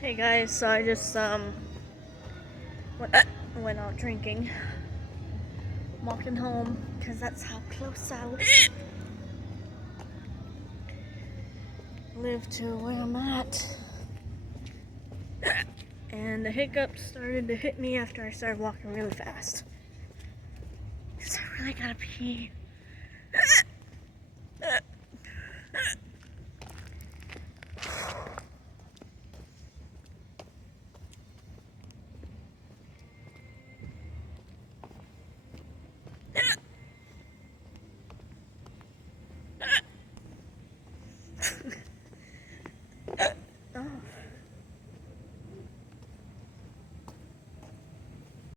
Hey guys, so I just went, went out drinking. I'm walking home because that's how close I live to where I'm at. And the hiccups started to hit me after I started walking really fast. Because I really gotta pee.